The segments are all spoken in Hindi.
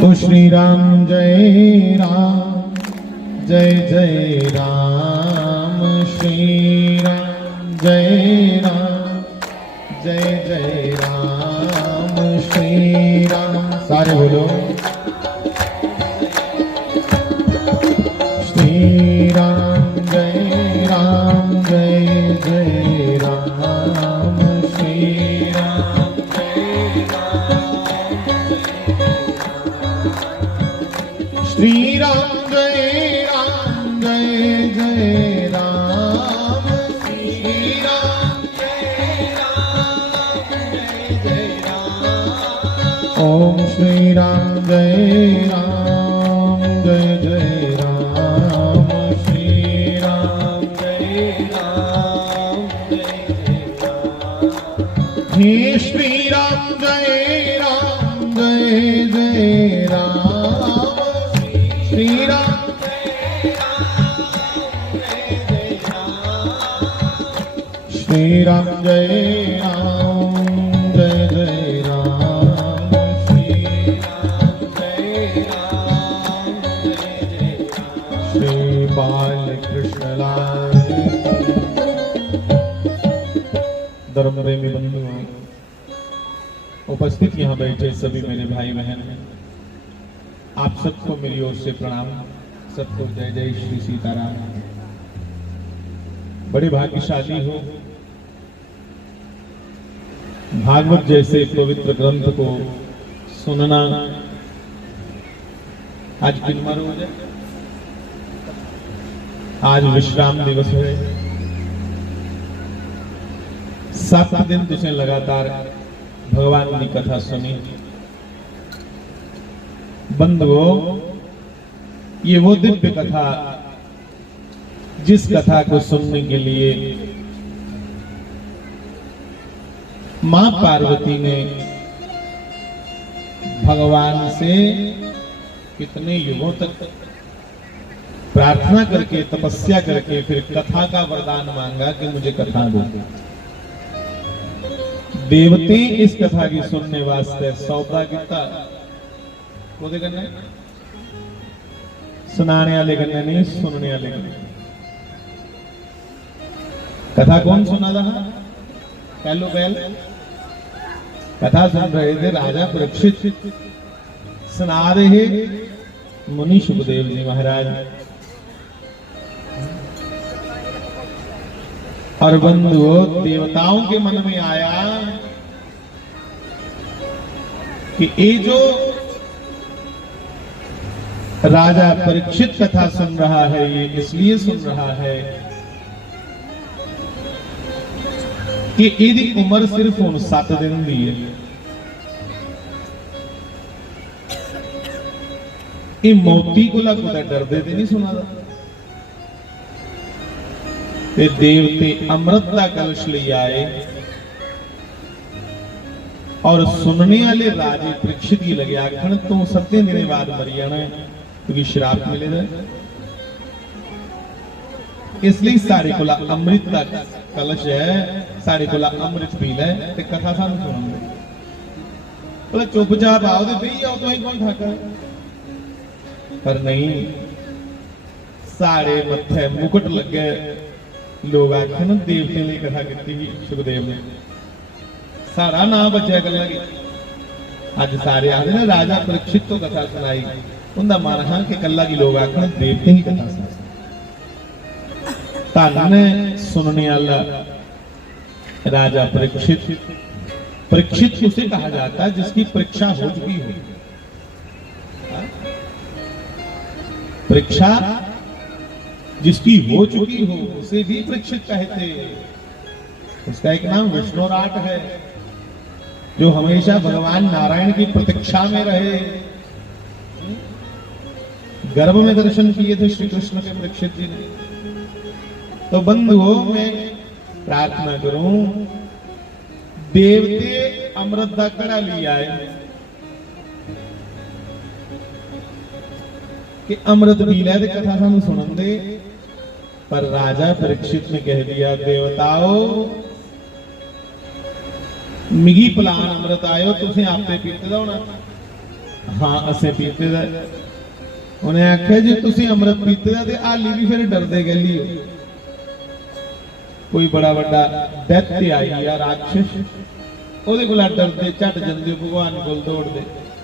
तो श्री राम जय राम जय जय राम, श्री राम जय राम जय जय राम, श्री राम। सारे बोलो श्री राम जय राम जय जय राम, श्री राम जय राम, श्री राम जय राम जय जय राम, श्री राम जय राम जय जय राम। ओम श्री राम जय राम जय जय राम, श्री राम जय राम जय जय राम। हे श्री राम जय राम जय जय राम, श्री राम जय राम जय जय राम, श्री राम जय राम जय जय राम, श्री राम जय राम जय जय राम। श्री बाल कृष्ण लाल। धर्म प्रेमी बंधुओं, उपस्थित यहाँ बैठे सभी मेरे भाई बहन, आप सबको मेरी ओर से प्रणाम। सबको जय जय श्री सीताराम। बड़े भाग्यशाली हो, भागवत जैसे पवित्र ग्रंथ को सुनना। आज कितना रोज है? आज विश्राम दिवस है। 7 दिन तुझे लगातार भगवान की कथा सुनी। बंधुओं, ये वो दिव्य कथा जिस कथा को सुनने के लिए मां पार्वती ने भगवान से कितने युगों तक प्रार्थना करके, तपस्या करके फिर कथा का वरदान मांगा कि मुझे कथा दो। देवते इस कथा की सुनने वास्ते सौदा किता करने, सुनाने वाले करने नहीं, सुनने वाले करने। कथा कौन सुना रहा? पहलो पहल कथा सुन रहे थे राजा परीक्षित, सुना रहे मुनि सुखदेव जी महाराज। और बंधुओं, देवताओं के मन में आया कि ये जो राजा परीक्षित कथा सुन रहा है, ये इसलिए सुन रहा है कि यदि उम्र सिर्फ 7 दिन दी है। ये मौती को लगता डरते थे नहीं सुना था। ते देवते अमृत का कलश ले आए और सुनने वाले राजे परीक्षित ही लगे आखन तू 7 दिन बाद मरी जाना है, क्योंकि श्राप मिलेगा। इसलिए सारे को अमृत का कलश है, सारे को अमृत पी ले ते कथा सानू सुनांगे। बोले चुपचाप आओ ते पी जाओ, तो ही कौन ठाका। पर नहीं, सारे मत्थे मुकुट लगे लोग आखन देवते ने कथा की सुखदेव ने, सारा नाम बचा गल। अज सारे आखते ना राजा परीक्षित तो कथा सुनाई, उनका मन है कि कला की लोग आखन देवते ही कथा सुना। धन सुनने वाला राजा परीक्षित। परीक्षित उसे कहा जाता है जिसकी परीक्षा हो चुकी हो। परीक्षा जिसकी हो चुकी हो उसे भी परीक्षित कहते। उसका एक नाम विष्णुराट है, जो हमेशा भगवान नारायण की प्रतीक्षा में रहे। गर्भ में दर्शन किए थे श्री कृष्ण के परीक्षित जी ने। तो बंधुओं, मैं प्रार्थना करूं, देवते अमृत का कड़ा लिया है कि अमृत पी ले कथा सानू सुनन दे। पर राजा परीक्षित ने कह दिया, देवताओं मिगी पलान अमृत आयो, तुसें आपे पीते दा होना। हाँ असें पीते दा। उन्हें आख्या जी तुसी अमृत पीते दा ते हाली भी फिर डरदे गली हो। कोई बड़ा बड़ा दैत्य आई या राक्षस ओदे कोला डरदे झट जंदे भगवान कोल दौड़दे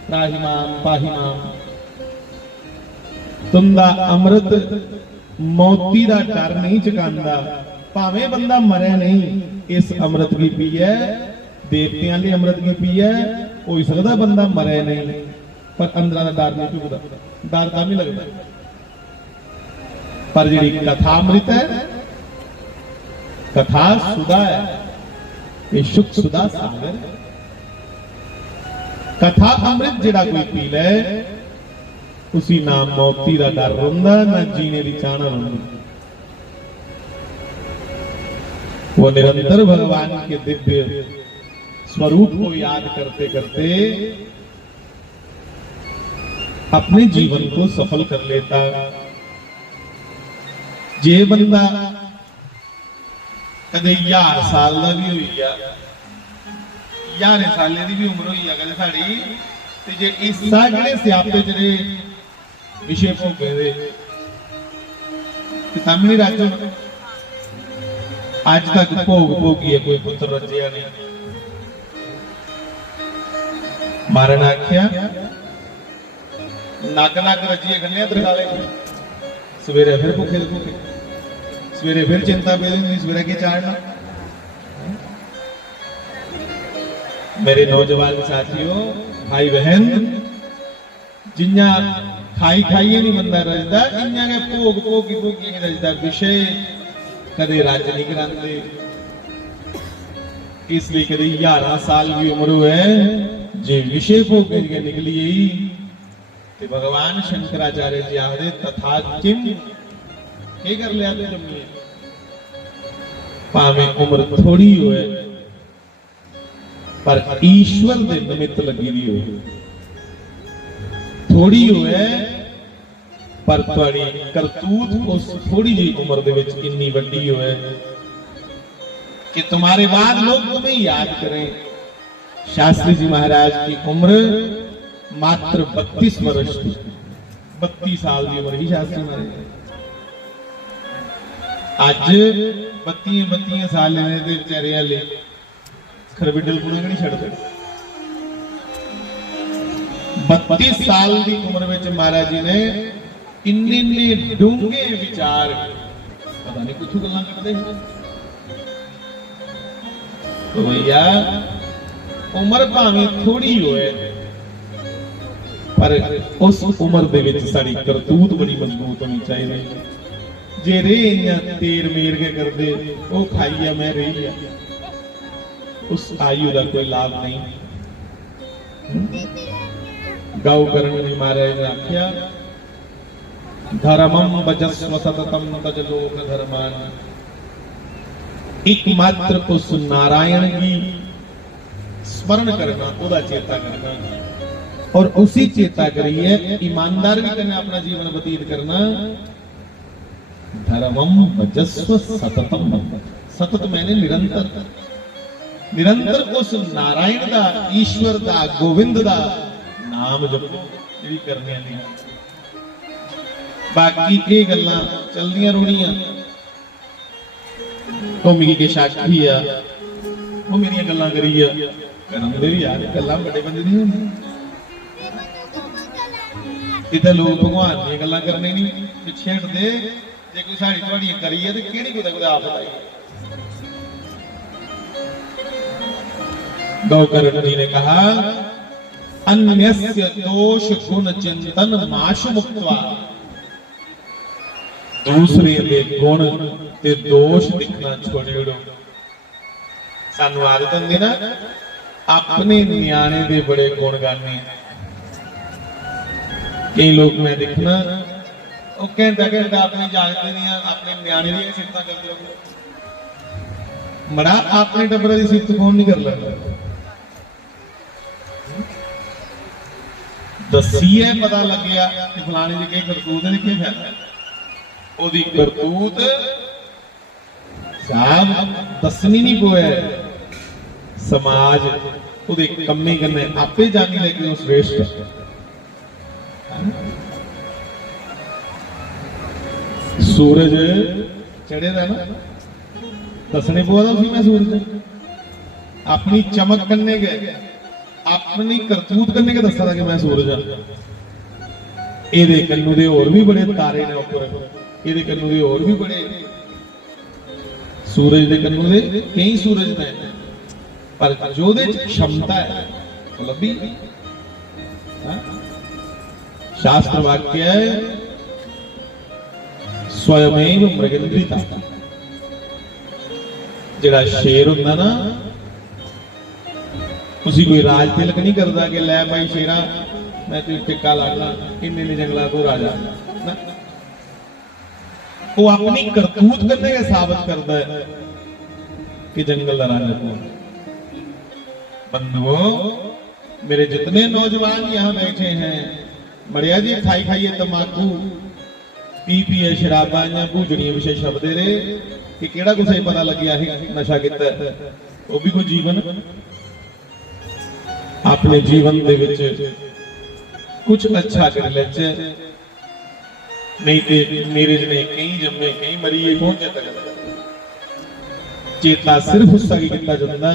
त्राही माम पाही माम। तुंदा अमृत मौती दा डर नहीं चकांदा, भावें बंदा मरे नहीं इस अमृत की पी है, देवतियां दे अमृत की पी है, हो सकदा बंदा मरे नहीं पर अंदर दा डर नहीं चुकदा, डर तां नहीं लगदा। पर जिहड़ी कथा अमृत है, कथा सुधा है, ये सुख सुधा सागर। कथा अमृत जिहड़ा कोई पी ले उसी ना मौती का डर रोंदा ना जीने की चाहना रोंदी। वो निरंतर भगवान के दिव्य स्वरूप को याद करते करते अपने जीवन को सफल कर लेता। जे बंदा कदे 1000 साल का भी हुई है, 11 साले की भी उम्र हुई है कदे साड़ी, ते जे इस सारे स्यापे जरे विषय भोगे दे तमिल राजो आज तक भोग भोगी है, कोई पुत्र रजिया नहीं। मारन आख्या नग नग रजिए गन्ने दरगाले, सवेरे फिर भूखे भूखे, सवेरे फिर चिंता पी दी, सवेरे की चाड़ना। मेरे नौजवान साथियों भाई बहन, जिन्ना खाई खाइए नहीं बंदा रजदा, इन्ना के भोग भोगी भोगी नहीं रजदा। विषय कदे राज नहीं कराते, इसलिए कदे 11 साल की उम्र है जे विषय भोग के निकली ते भगवान शंकराचार्य जी आखदे तथा किम के कर लिया ते जम्मे, भावें उम्र थोड़ी होए पर ईश्वर दे निमित्त लगी दी होए, थोड़ी होए पर तुहाडी करतूत उस थोड़ी जी उम्र दे विच इन्नी वड्डी होए कि तुम्हारे बाद लोग तुम्हें याद करें। शास्त्री जी महाराज की उम्र मात्र 32 वर्ष थी, 32 साल की उम्र ही शास्त्री महाराज। अज 32 साल लेने दे बेचारे हाले खरबिडल पुणा नहीं छड़ते। 32 साल की उम्र में महाराज जी ने इन्ने डूंगे विचार, पता नहीं कुछ गल्लां करते हैं। तो भैया उम्र भावें थोड़ी होए पर उस उम्र दे विच साडी करतूत बड़ी मजबूत होनी चाहिए। जे रे तेर मेर के करदे वो खाइया मैं रही है, उस आयु का कोई लाभ नहीं। गौ करण महाराज ने आख्या धर्मम भजस्व सततम तज लोक धर्मान। एकमात्र उस नारायण की स्मरण करना, ओदा चेता करना और उसी चेता करिए ईमानदार भी करना, अपना जीवन व्यतीत करना। धर्मम भजस्व सततम, सतत मैंने निरंतर, निरंतर उस नारायण दा, ईश्वर दा, गोविंद दा नाम जपो, यही करने नहीं। बाकी ये गल्लां चलदियां रोणियां कौमी के साक्षी आ, वो मेरी गल्लां करी आ, करन दे भी यार गल्लां बड़े बंदे दी होंदी। इधर लोग भगवान दी गल्लां करने नहीं पिछे हटदे, जे कोई साड़ी तुहाड़ी करिए ते केड़ी कुदै कुदै आप बताई। गौकर्ण जी ने कहा अन्यस्य दोष गुण चिंतन माश मुक्त्वा, दूसरे दे गुण ते दोष दिखना छोड़ो। सानू आदत हुंदी ना अपने न्याणे दे बड़े गुण गाने। कई लोग मैं देखना वो घंटा घंटा अपने जागते दियां अपने न्याणे दी सिफतां करदे रहंदे। मड़ा अपने टब्बरे दी सिफत कौन नहीं कर लैंदा? दसीए पता लग गया कि फलाने दी की करतूत है, की फायदा? ओदी करतूत साहब दसनी नहीं पोए, समाज ओदे कम्मे कन्ने आपे जानी लगे उस श्रेष्ठ। सूरज चढ़े दा ना दसने पौदा सी मैं सूरज अपनी चमक करने गए अपनी करतूत करने के दसा कि मैं सूरज हाँ ये कन्नू दे होर भी बड़े तारे ने उपर ये कन्नू दे होर भी बड़े सूरज दे कन्नू दे कई सूरज ने पर जो दे क्षमता है वो लभी शास्त्र वाक्य है स्वयमेव मृगेंद्रिता जिहड़ा शेर हुंदा ना उसी कोई राज तिलक नहीं करता कि लै भाई शेरा मैं तो टिक्का लाना इन्ने जंगलों को राजा ना वो अपनी करतूत करने का साबित करता है कि जंगल का राजा कौन। बंधुओं मेरे जितने नौजवान यहाँ बैठे हैं मड़िया जी खाई खाइए तंबाकू पी पिए शराबा या भूजड़िया विषय शब्द रहे कि केड़ा कुछ पता लग्या है नशा किता वो भी कोई जीवन अपने जीवन दे विच कुछ अच्छा कर ले नहीं ते मेरे जने कई जम्मे कई मरीए कौन चेता करदा चेता सिर्फ उसका की किता जांदा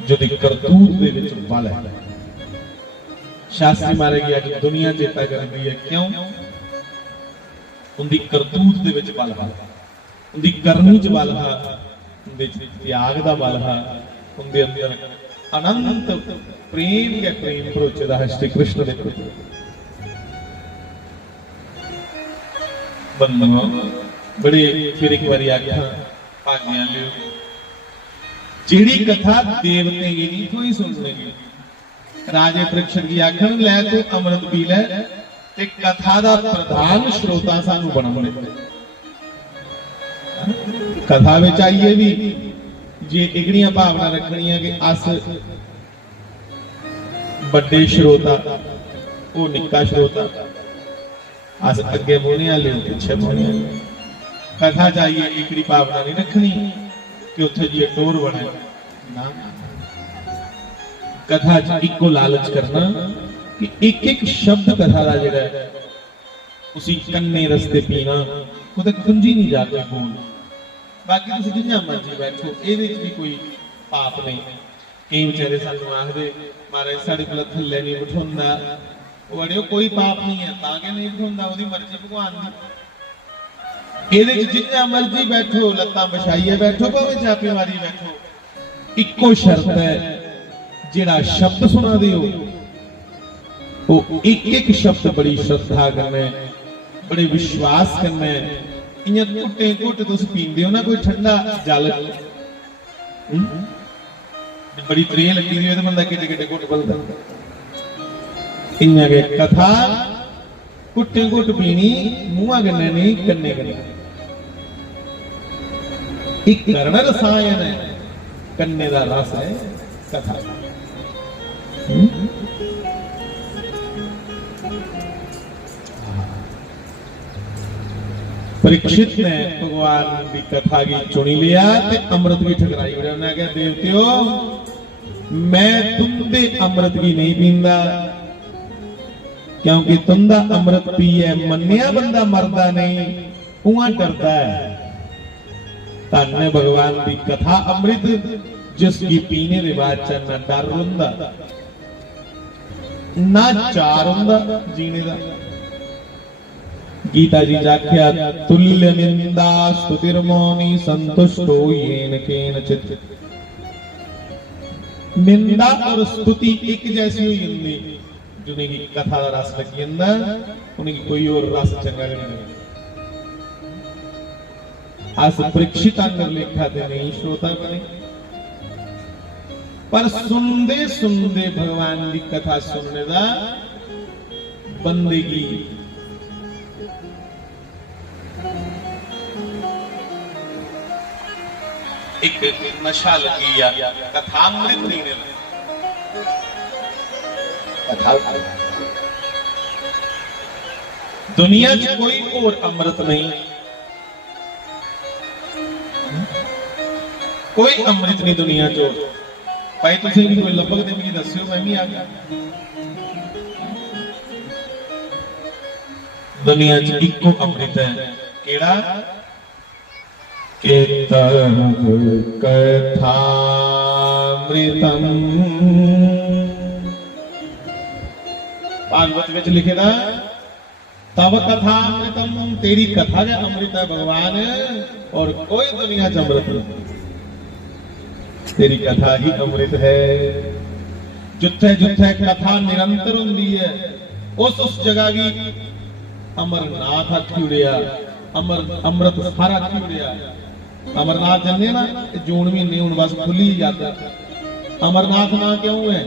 जो दी करतूत दे विच बल है। शास्त्री मारे गया कि दुनिया चेता करदी है क्यों उनकी करतूत दे विच बल है उनकी करनी च बल है उनके त्याग दा बल है उनके अंदर अनंत प्रेम या प्रेम भरोचे दा है श्री कृष्ण दे प्रति। बंधुओं बड़े फिर एक बारी आख्या भागिया लियो जिहड़ी कथा देवते ये नहीं कोई सुन लेंगे राजे परीक्षित की आखन लै तू अमृत पी लै ते कथा दा प्रधान श्रोता सानू बनन दे। कथा विच आइए भी जे इगड़ियां भावना रखनियां कि अस बड़े श्रोता वो निक्का श्रोता अस अगे बोलने वाले पीछे बोलने वाले कथा चाहिए इकड़ी भावना नहीं रखनी कि उत्थे जी टोर बने ना कथा च इको लालच करना कि एक एक शब्द कथा का जिहड़ा है उसी कन्ने रस्ते पीना वो कुंजी नहीं जाके बोल बाकी तुसीं जिन्ना मर्जी बैठो इहदे च भी कोई पाप नहीं। कई बेचारे सानू आखदे महाराज साडे कोल थल्ले नहीं बिठाउंदा वड़ियो कोई पाप नहीं है ताके नहीं बिठाउंदा ओदी मर्जी भगवान दी इहदे च जिन्ना मर्जी बैठो लत्तां बिछाइए बैठो भावें चापे मारी बैठो इक्को शर्त है जिहड़ा शब्द सुना दिओ वो एक एक शब्द बड़ी श्रद्धा करना बड़े विश्वास करना इयां घुटे घुट तुम पींदे हो ना कोई ठंडा जल बड़ी त्रेह लगी हुई है बंदा किडे किडे घुट बलदा इयां के कथा घुटे घुट पीनी मुंह कन्ने नहीं कन्ने कन्ने एक कर्ण रसायन है कन्ने दा रस है कथा। परीक्षित ने भगवान की कथा की चुनी लिया ते अमृत की ठकराई उड़े उन्हें कहा देवतियो मैं तुंदे अमृत की नहीं पींदा क्योंकि तुंदा अमृत पीए मन्निया बंदा मरदा नहीं उहां डरदा है। धन्य भगवान की कथा अमृत जिसकी पीने के बाद च ना डर हुंदा ना चार हुंदा जीने का। गीता जी जाख्या तुल्य निंदा स्तुतिर्मौनी संतुष्टो येन केनचित्। निंदा और स्तुति एक जैसी हुई हिंदी जिन्हें की कथा का रस लगी जंदा उन्हें कोई और रस चंगा नहीं लगदा। अस परीक्षित अंगर लेखा ते नहीं श्रोता बने पर सुनदे सुनदे भगवान की कथा सुनने का बंदगी एक नशा लगी या कथा अमृत नहीं कथा दुनिया च कोई और अमृत नहीं कोई अमृत नहीं दुनिया चो भाई तुम भी कोई लभग दे दस्यो मैं भी आ गया दुनिया च इको अमृत है, केड़ा? केतन कथामृतम। भागवत में लिखेगा तब कथामृतम, तेरी कथा जो अमृत है भगवान, और कोई दुनिया च अमृत नहीं, तेरी कथा ही अमृत है। जिथे जिथे कथा निरंतर होंगी है, उस जगह भी अमरनाथ आखी उड़िया, अमृत सारा आखी उड़िया। अमरनाथ जन्ने ना जून महीने हूं बस खुली ही जाता। अमरनाथ ना क्यों है?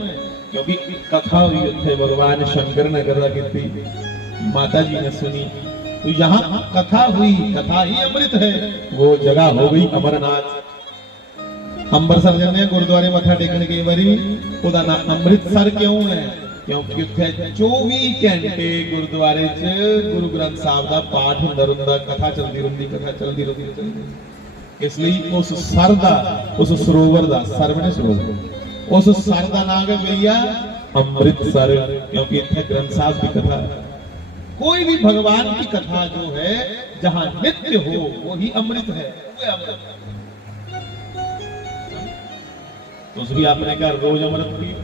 क्योंकि कथा हुई उत्थे भगवान शंकर ने कथा की, माता जी ने सुनी, तो यहाँ कथा हुई, कथा ही अमृत है, वो जगह हो गई अमरनाथ। ਅੰਮ੍ਰਿਤਸਰ ਜਾਂਦੇ ਆ ਗੁਰਦੁਆਰੇ ਮੱਥਾ ਟੇਕਣ ਕਈ ਵਾਰੀ, ਉਹਦਾ ਨਾਮ ਅੰਮ੍ਰਿਤਸਰ ਕਿਉਂ ਹੈ? ਕਿਉਂਕਿ ਉੱਥੇ 24 ਘੰਟੇ ਗੁਰਦੁਆਰੇ 'ਚ ਗੁਰੂ ਗ੍ਰੰਥ ਸਾਹਿਬ ਦਾ ਪਾਠ ਹੁੰਦਾ ਰਹਿੰਦਾ, ਕਥਾ ਚੱਲਦੀ ਰਹਿੰਦੀ, ਕਥਾ ਚੱਲਦੀ ਰਹਿੰਦੀ। ਇਸ ਲਈ ਉਸ ਸਰ ਦਾ, ਉਸ ਸਰੋਵਰ ਦਾ, ਸਰਵਣ ਸਰੋਵਰ, ਉਸ ਸਰ ਦਾ ਨਾਮ ਹੈ ਭਈਆ ਅੰਮ੍ਰਿਤਸਰ, क्योंकि ਇੱਥੇ ग्रंथ साहब की कथा, कोई भी भगवान की कथा जो है जहां नित्य हो वही अमृत है, वो अमृत है। तो भी आपने कहा रोज अमृत पिए,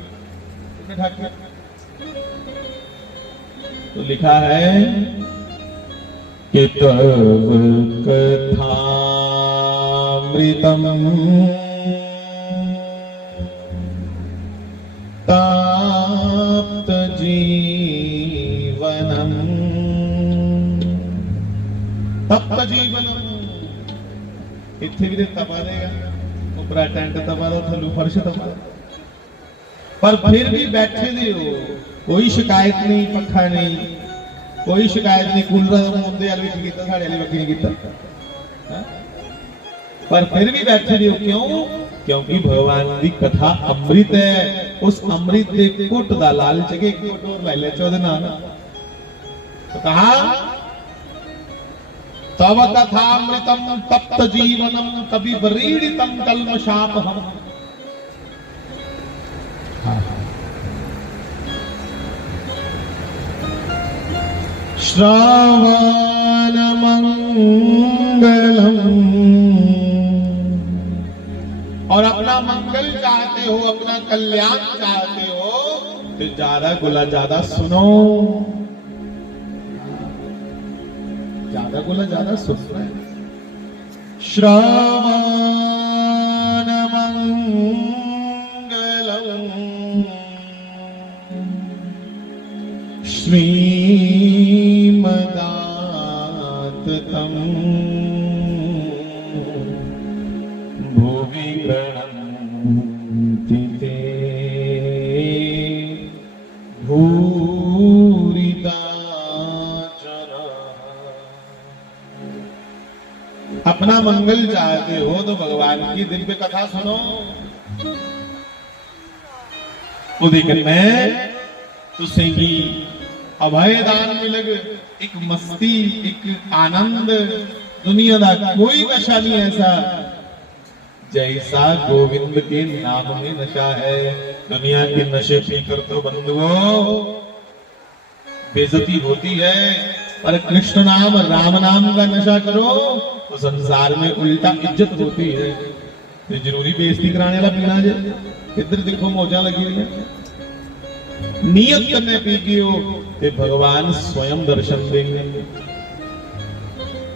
तो लिखा है कि तब कथामृतम ताप्त जीवनम, तप्त जीवनम। इत्थे भी तपा देगा, उपरा टेंट तपा दो, थल्लू फर्श तपा, पर फिर भी बैठे दे हो, कोई शिकायत नहीं, पखा नहीं, कोई शिकायत नहीं, कूलर मुद्दे वाल भी कीता, साडे वाली वक्की नहीं कीता, पर फिर भी बैठे दे हो। क्यों? क्योंकि भगवान की कथा अमृत है। उस अमृत के घुट दा लालच के घुट और ले ले चोदे नाम, तो कहा तव कथामृतम तप्त जीवनम कवि व्रीडितम कल्मषापहम। श्रावण मंगलम, और अपना मंगल चाहते हो, अपना कल्याण चाहते हो, तो ज्यादा गुला ज्यादा सुनो, ज्यादा बोला ज्यादा सुनना है। श्रावण मंगलम श्रीमदाततं भुवि गृह्णन्ति ते भूरिदा। अपना मंगल चाहते हो तो भगवान की दिव्य कथा सुनो, तुसें की अभय दान मिलेगा, एक मस्ती, एक आनंद, दुनिया का कोई नशा नहीं ऐसा जैसा गोविंद के नाम में नशा है। दुनिया के नशे पीकर तो बंधुओं बेइज्जती होती है, पर कृष्ण नाम, राम नाम का नशा करो तो संसार में उल्टा इज्जत होती है। तो जरूरी बेइज्जती कराने वाला पीना जे, इधर देखो मौजा लगी हुई है, नियत करने पी हो तो भगवान स्वयं दर्शन देंगे।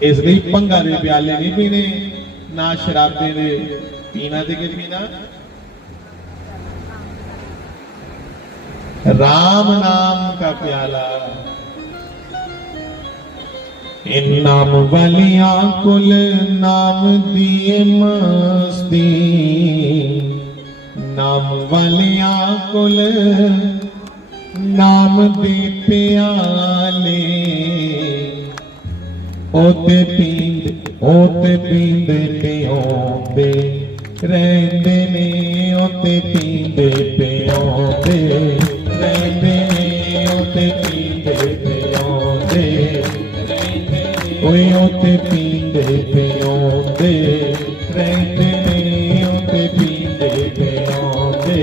इसलिए पंगा दे प्याले नहीं पीने, ना शराबे दे पीना, दे के पीना राम नाम का प्याला। इन नाम वालियां कुल नाम दिए मस्ती, नाम वालियां कुल नाम दे प्याले, ओते पींदे पियोंदे रहंदे ने, ओते पींदे पियोंदे रहंदे ने, ओते पींदे पियोंदे ओए, ओते पींदे पियोंदे रहंदे ने, ओते पींदे पियोंदे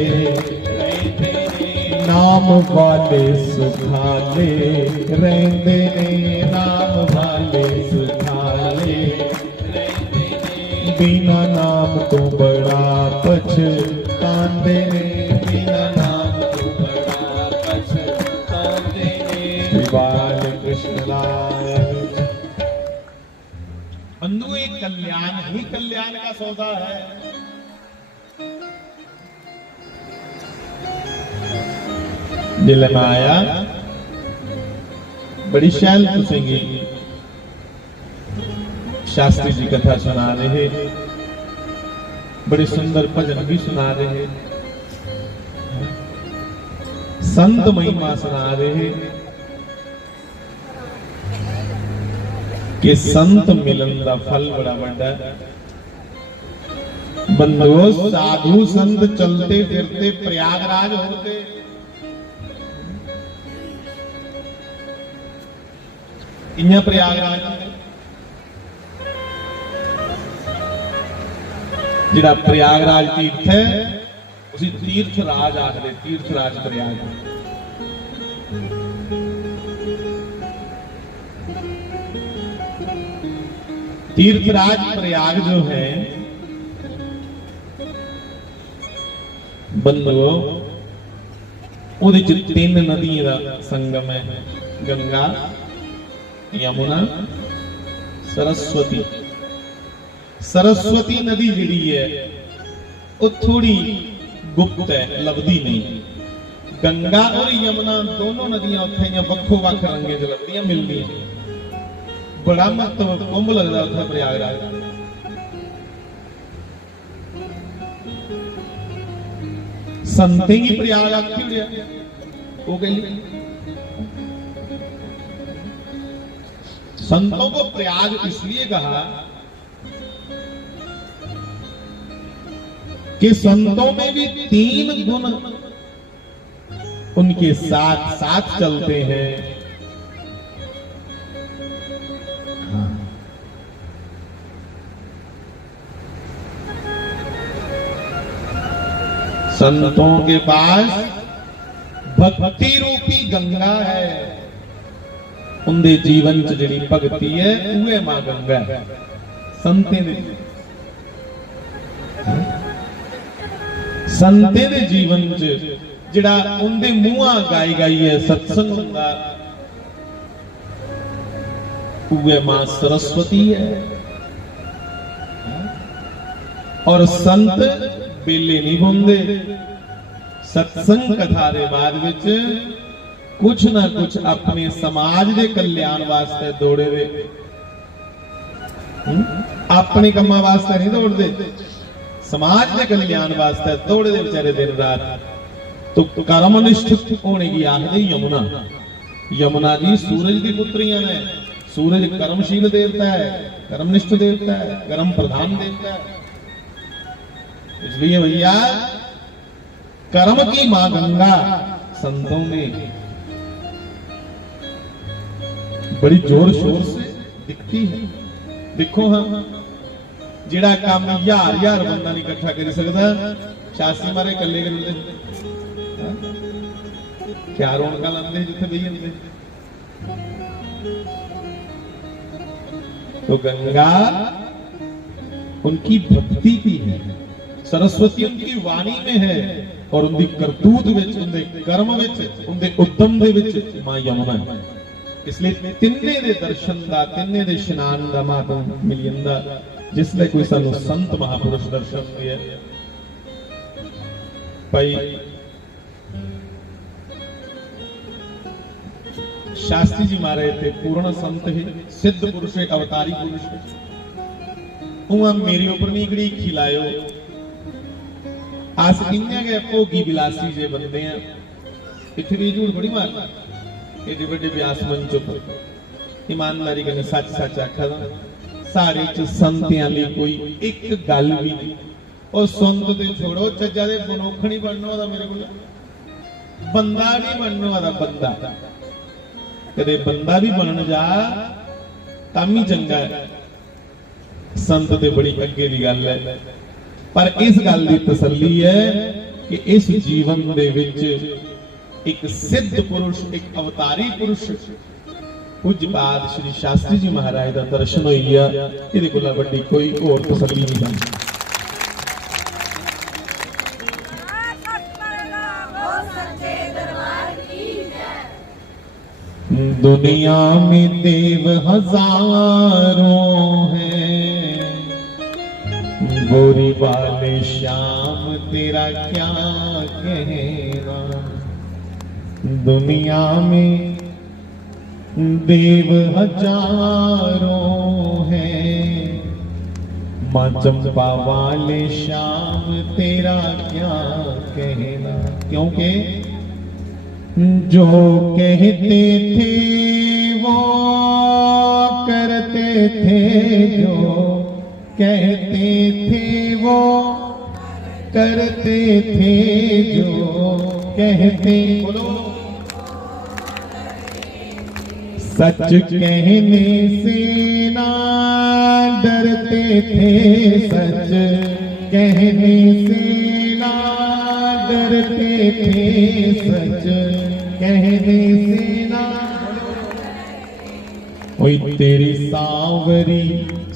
रहंदे ने। नाम वाले सुखा सुखाले रहंदे ने नाम वाले सुखाले बिना नाम तो बड़ा पछतांदे ने बिना नाम तो बड़ा पछतांदे ने बाल कृष्ण लाल। बंधु एक कल्याण ही कल्याण का सौदा है। दिल में आया बड़ी शैल तुसेंगी शास्त्री जी कथा सुना रहे, बड़े सुंदर भजन भी सुना रहे, संत महिमा सुना रहे कि संत मिलन का फल बड़ा बड़ा। बंधुओं साधु संत चलते फिरते प्रयागराज होते, इन्हें प्रयागराज जिहड़ा प्रयागराज तीर्थ है उसी तीर्थ राज आखदे, तीर्थ राज प्रयाग। तीर्थराज प्रयाग जो है बंधुओं उहदे च 3 नदियां दा संगम है, गंगा यमुना सरस्वती। सरस्वती नदी जिहड़ी है वो थोड़ी गुप्त है, लभदी नहीं। गंगा और यमुना दोनों नदियां उत्थे वक्खो वक्ख रंगे च लभदियां मिलदियां। बड़ा महत्व कुंभ लगदा उत्थे प्रयागराज। संतें की प्रयागराज क्यों गया वो कही। संतों को प्रयाग इसलिए कहा कि संतों में भी 3 गुण उनके साथ साथ चलते हैं। संतों के पास भक्ति रूपी गंगा है, उनके जीवन च जिहड़ी भगती है उहे मां गंगा है। संतें दे जीवन च जिहड़ा उनके मूहां गाई गाई है सत्संग हुंदा उहे मां सरस्वती है। और संत बेले नहीं होंदे, सत्संग कथा दे बाद विच कुछ ना कुछ अपने समाज के कल्याण वास्ते दौड़े वे। अपने कम्मा वास्ते नहीं दौड़ते, समाज के कल्याण वास्ते दौड़े दे बेचारे दिन रात। तो कर्मनिष्ठ होने की आखदे यमुना। यमुना जी सूरज की पुत्रियां ने। सूरज कर्मशील देवता है, कर्मनिष्ठ देवता है, कर्म प्रधान देवता है। इसलिए भैया कर्म की मां गंगा संतों में बड़ी जोर शोर से दिखती है। देखो हम जिहड़ा काम 1000 बंदा नहीं इकट्ठा कर सकता, शास्त्री मारे कल्ले कर क्या रौनक लाते जिथे बही जाते। तो गंगा उनकी भक्ति की है, सरस्वती उनकी वाणी में है और उनकी करतूत विच, उनके कर्म विच, उनके उद्यम दे विच मां यमुना है। इसलिए तिन्ने दे दर्शन दा, तिन्ने दे इशनान दा महत्व मिल जांदा जिसले कोई सानू संत महापुरुष दर्शन दिए। भाई शास्त्री जी मारे थे पूर्ण संत ही, सिद्ध पुरुष है, अवतारी पुरुष है। उहाँ मेरे ऊपर नीकड़ी खिलायो आस किन्ने गए भोगी बिलासी जे बंदे हैं। इत्थे भी झूठ बड़ी मारदा, एडे बड़े व्यास मंच पर ईमानदारी कन्नै सच सच आखा दा सारे च संतियां लई कोई एक गल भी नहीं। और संत ते छोड़ो, चज्जा दे मनुख नहीं बनना ओदा, मेरे कोल बंदा नहीं बनना ओदा। बंदा कदे बंदा भी बनन जा तां भी चंगा है, संत ते बड़ी अगे दी गल है। पर इस गल दी तसल्ली है कि इस जीवन दे विच एक सिद्ध पुरुष, एक अवतारी पुरुष पूज्यपाद श्री शास्त्री जी महाराज का दर्शन हो गया। ये कोला वड्डी कोई और तसल्ली नहीं है। दुनिया में देव हजारों हैं, गोरी वाले श्याम तेरा क्या कहना। दुनिया में देव हजारों हैं, माँ चंपा वाले श्याम तेरा क्या कहना। क्योंकि जो कहते थे वो करते थे, जो कहते थे वो करते थे, जो कहते बोलो सच कहने से ना डरते थे, सच कहने से ना डरते थे, सच कहने से ना। ओए तेरी सावरी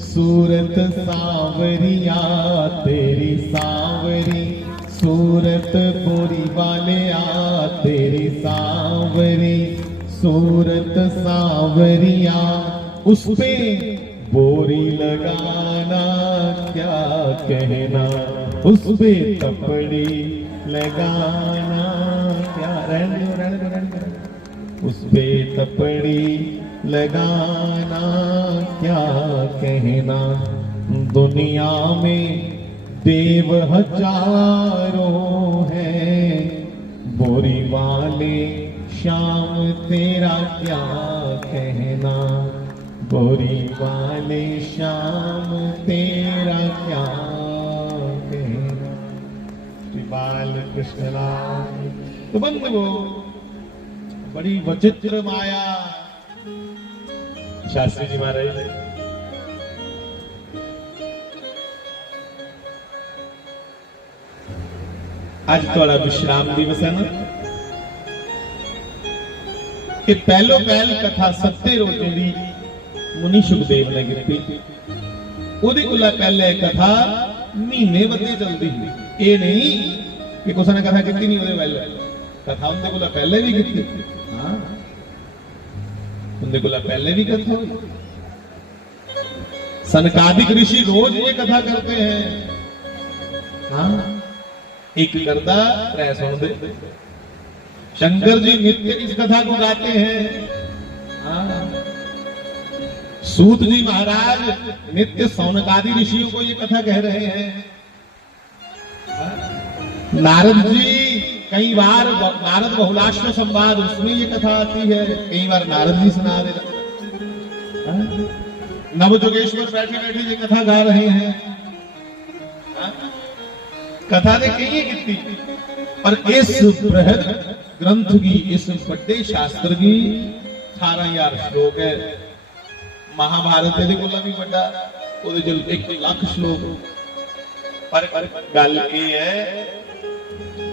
सूरत सावरिया, तेरी सावरी सूरत बोरी वाले आ, तेरी सावरी सूरत सावरिया, उस पे बोरी लगाना क्या कहना, उस पे तपड़ी लगाना क्या। उस पे तपड़ी लगाना क्या कहना। दुनिया में देव हजारों हैं, बोरी वाले श्याम तेरा क्या कहना, बोरी वाले श्याम तेरा क्या कहना। श्री बाल कृष्ण लाल। तो बंधुओं, बड़ी विचित्र माया शास्त्री जी महाराज ने आज थोड़ा विश्राम दिवस है ना, कि पहलो पहल कथा सत्ते रोज जी मुनि सुखदेव ने कीती। ਉਹਦੇ ਕੋਲ पहले कथा महीने बदे चलती है। ये नहीं कि कुछ ने कथा की नहीं, ਉਹਦੇ पहले कथा उनके कोल पहले भी की। हाँ, उनके कोल पहले भी कथा हुई। सनकादिक ऋषि रोज ये कथा करते हैं। हाँ, एक करता त्रै सुनते। शंकर जी नित्य इस कथा को गाते हैं। हाँ, सूत जी महाराज नित्य सौनकादि ऋषियों को ये कथा कह रहे हैं। नारद जी कई बार नारद बहुलाश्व संवाद उसमें ये कथा आती है, कई बार नारद जी सुना दे। नवजोगेश्वर बैठे बैठे ये कथा गा रहे हैं। कथा ने कही कितनी, पर इस बृहद ग्रंथ की, इस बड़े शास्त्र की 18,000 श्लोक है। महाभारत ਇਹਦੇ ਕੋਲ ਵੀ ਵੱਡਾ, ਉਹਦੇ ਚ 1 ਲੱਖ श्लोक। पर गल ये है,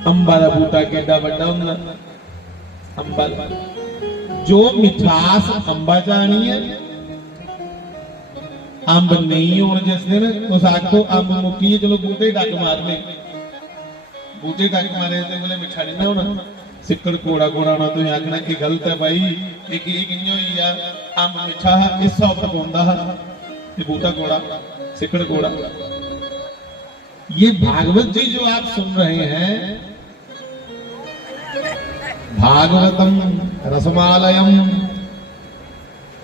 अंबा का बूटा केडा वड्डा हुंदा। अंबा जो मिठास अंबा जानी है, अंब नहीं होने जिस दिन उस आखो अंब मुक्की, चलो बूटे डक मार ले, बूटे डक मारे तो बोले मिठा नहीं होना। सिक्कड़ कोड़ा कोड़ा होना, तो आखना कि गलत है भाई, अंब मिठा इस सौ तक होता है, बूटा कोड़ा सिक्कड़ कोड़ा। ये भागवत जी जो आप सुन रहे हैं, भागवतम रसमालयम,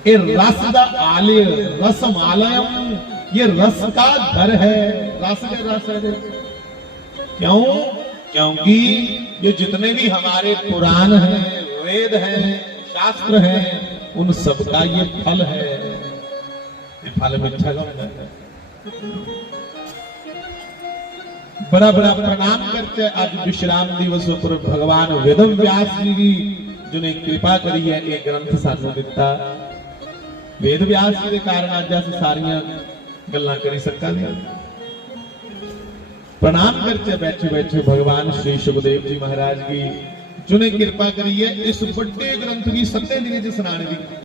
ये रस दा आलय, रसमालयम, ये रस का घर है। रस के रस है। क्यों? क्योंकि ये जितने भी हमारे पुराण हैं, वेद हैं, शास्त्र हैं, उन सबका ये फल है। ये फल मीठा है। बड़ा बड़ा प्रणाम करते आज विश्राम दिवस पर भगवान वेद व्यास जी की जिन्हें कृपा करी है, ये ग्रंथ सानू दिता। वेद व्यास जी के कारण आज अस सारियां गल्लां करी सकांगे। प्रणाम करते बैठे बैठे भगवान श्री सुखदेव जी महाराज की जिन्हें कृपा करी है इस बड़े ग्रंथ की 7 दिन सुनाने की।